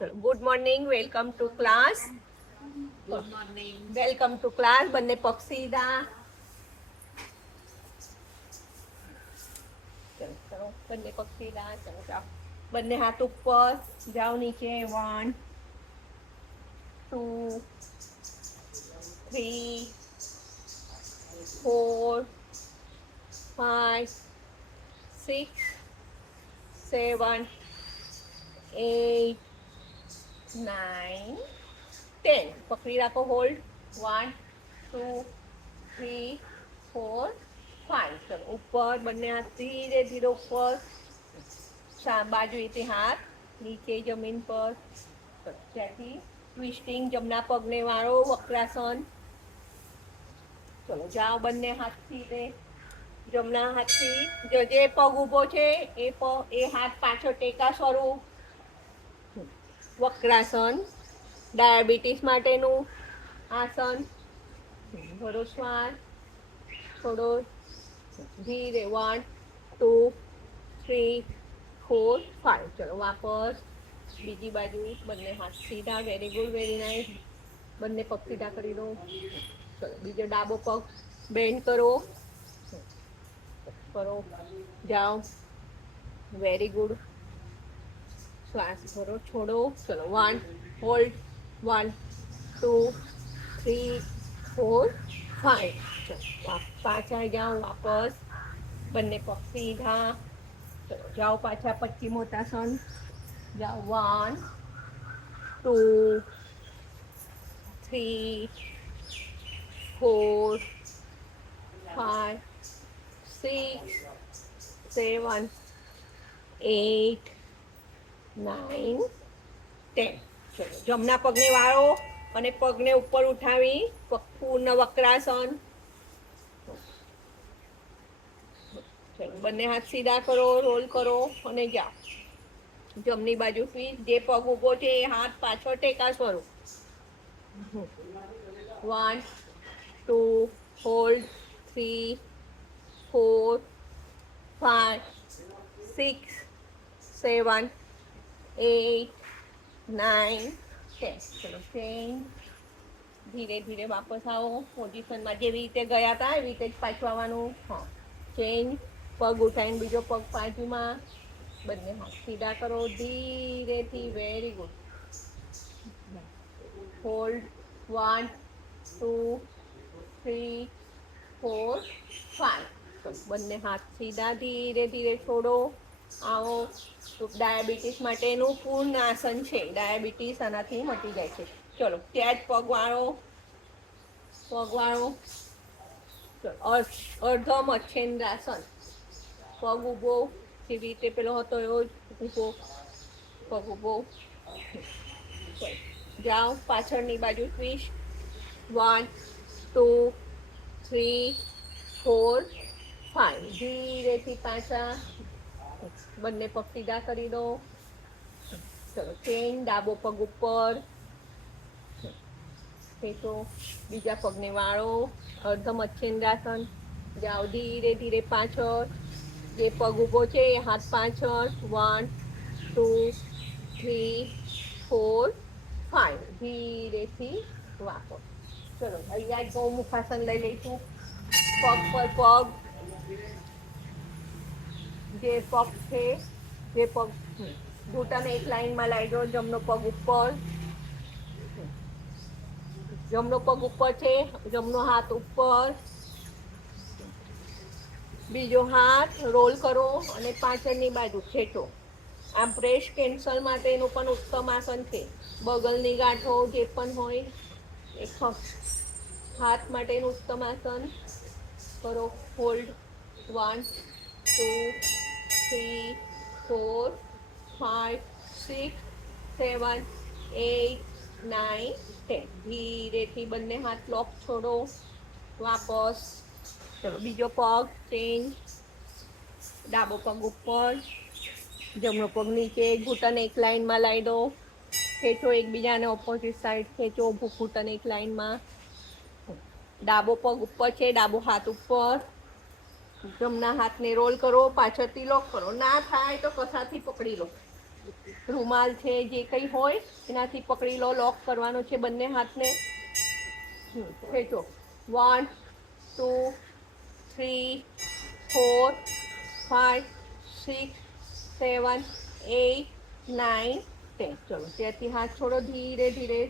Good morning, welcome to class. Good morning. Welcome to class. બંને પગ સીધા. ચલો બંને પગ સીધા. ચલો જાઓ. બંને હાથ ઉપર. જાઓ નીચે. 1 2 3 4 5 6 7 8 9 10. પકડી રાખો. હોલ્ડ. 1 2 3 4 5. ચલો ઉપર. બંને હાથ ધીરે ધીરે ઉપર. બાજુએથી હાથ નીચે જમીન પર. ત્યાંથી ટ્વિસ્ટિંગ. જમણા પગને વાળો. વક્રાસન. ચલો જાઓ. બંને હાથ સીધે. જમણા હાથથી જે પગ ઊભો છે એ હાથ પાછળ ટેકા સ્વરૂપ. વક્રાસન. ડાયાબિટીસ માટેનું આસન. ભરો શ્વાસ. થોડો ધીરે. 1 2 3 4 5. ચલો વાપસ. બીજી બાજુ. બંને હાથ સીધા. Very good, very nice. બંને પગ સીધા કરી દો. ચલો બીજો ડાબો પગ બેન્ડ કરો. કરો. જાઓ. Very good. શ્વાસ ભરો. છોડો. ચલો 1 હોલ્ડ. 1 2 3 4 5. પાછા જાઓ. વાપસ. બંને પગ સીધા. ચલો જાઓ પાછા. પશ્ચિમોત્તાસન. જાઓ. 1 2 3 4 5 6 7 8 9 10. ચલો જમણા પગને વાળો અને પગને ઉપર ઉઠાવી પૂર્ણ વક્રાસન. ચલો બંને હાથ સીધા કરો. રોલ કરો અને જાઓ. જમણી બાજુ ટ્વિસ્ટ. જે પગ ઊભો છે એ હાથ પાછળ ટેકા સ્વરૂપ. 1 2 હોલ્ડ. 3 4 5 6 7 8 9 10. ચલો ચેન્જ. ધીરે ધીરે વાપસ આવો પોઝિશનમાં. જેવી રીતે ગયા હતા એવી રીતે જ પાછું આવવાનું. હા, ચેન્જ. પગ ઉઠાવીને બીજો પગ બાજુમાં. બંને હાથ સીધા કરો ધીરેથી. Very good. હોલ્ડ. 1 2 3 4 5. બંને હાથ સીધા. ધીરે ધીરે છોડો. આવો. ડાયાબિટીસ માટેનું પૂર્ણ આસન છે. ડાયાબિટીસ આનાથી મટી જાય છે. ચલો ત્યાં જ પગ વાળો. પગ વાળો. અર્ધ મચ્છેન્દ્રાસન. પગ ઊભો જેવી રીતે પેલો હતો એવો જ ઊભો. પગ ઊભો. જાઓ પાછળની બાજુ. ટ્વિસ્ટ. 1 2 3 4 5. ધીરેથી પાછા. બંને પગ સીધા કરી દો. ચલો ચેન્જ. ડાબો પગ ઉપર. તો બીજા પગને વાળો. અર્ધ મચ્છેન્દ્રાસન. જાઓ ધીરે ધીરે પાછળ. જે પગ ઊભો છે એ હાથ પાછળ. 1 2 3 4 5. ધીરેથી વાપો. ચલો અહીંયા જ ગૌમુખાસન લઈ લઈશું. પગ પર પગ. જે પગ છે જે પગ ઘૂંટણ એક લાઈનમાં લાવી દો. જમણો પગ ઉપર. જમણો પગ ઉપર છે. જમણો હાથ ઉપર. બીજો હાથ રોલ કરો અને પાછળની બાજુ ખેંચો. આમ બ્રેસ્ટ કેન્સર માટેનું પણ ઉત્તમ આસન છે. બગલની ગાંઠો જે પણ હોય એ હાથ માટેનું ઉત્તમ આસન કરો. હોલ્ડ. 1 2 3 4 5 6 7 8 9 10. ધીરેથી બંને હાથ લોક છોડો. વાપસ. ચલો બીજો પગ ચેન્જ. ડાબો પગ ઉપર. જમણો પગ નીચે. ઘૂંટણ એક લાઈનમાં લાવી દો. ખેંચો એકબીજાને ઓપોઝિટ સાઈડ ખેંચો. ઘૂંટણ એક લાઈનમાં. ડાબો પગ ઉપર છે. ડાબો હાથ ઉપર. જમણા હાથને રોલ કરો. પાછળથી લોક કરો. ના થાય તો કસાથી પકડી લો. રૂમાલ છે જે કંઈ હોય એનાથી પકડી લો, લોક કરવાનો છે બંને હાથને. ખેંચો. 1 2 3 4 5 6 7 8 9 10. ચલો ત્યાંથી હાથ છોડો, ધીરે ધીરે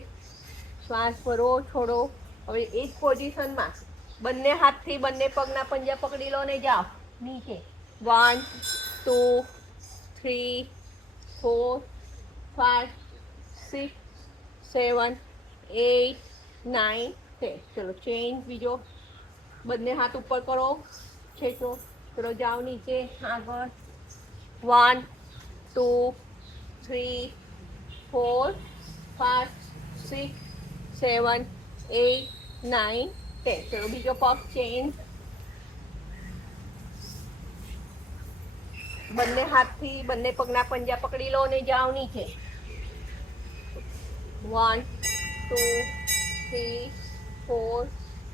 શ્વાસ ભરો, છોડો. હવે એ જ પોઝિશનમાં બંને હાથથી બંને પગના પંજા પકડી લો ને જાઓ નીચે. 1 2 3 4 5 6 7 8 9 10. ચલો ચેન્જ બીજો. બંને હાથ ઉપર કરો, ખેંચો. ચલો જાઓ નીચે, આગળ. 1 2 3 4 5 6 7 8 9 10. ચલો બીજો પગ ચેન્જ. બંને હાથથી બંને પગના પંજા પકડી લો અને જાઓ નીચે. 1 2 3 4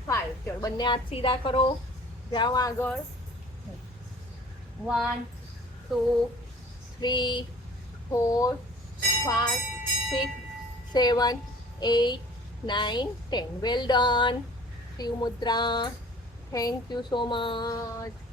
5. ચલો બંને હાથ સીધા કરો, જાઓ આગળ. 1 2 3 4 5 6 7 8 9 10. Well done. Shiv mudra. Thank you so much.